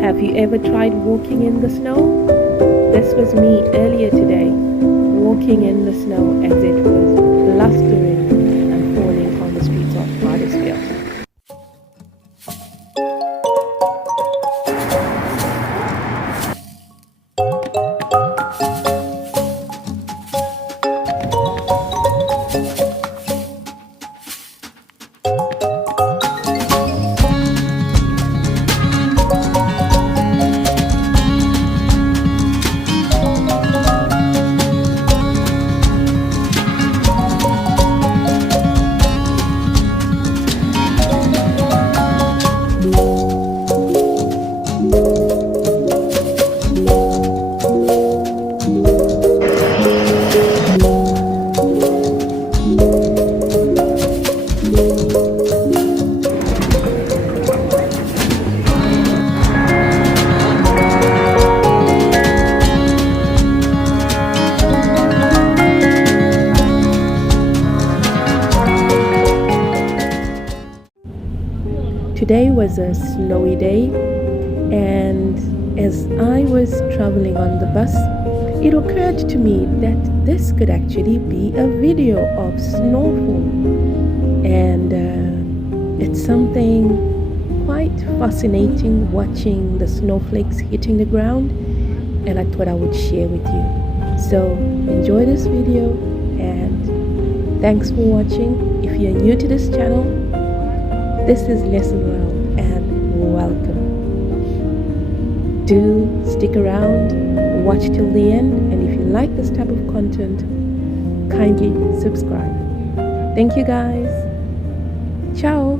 Have you ever tried walking in the snow? This was me earlier today, walking in the snow as it was blustering and falling on the streets of Huddersfield. Today was a snowy day, and as I was traveling on the bus, it occurred to me that this could actually be a video of Snowfall, and it's something quite fascinating watching the snowflakes hitting the ground, and I thought I would share with you. So enjoy this video, and thanks for watching. If you're new to this channel, this is Lesson World, and welcome. Do stick around, watch till the end, and if you like this type of content, kindly subscribe. Thank you guys. Ciao.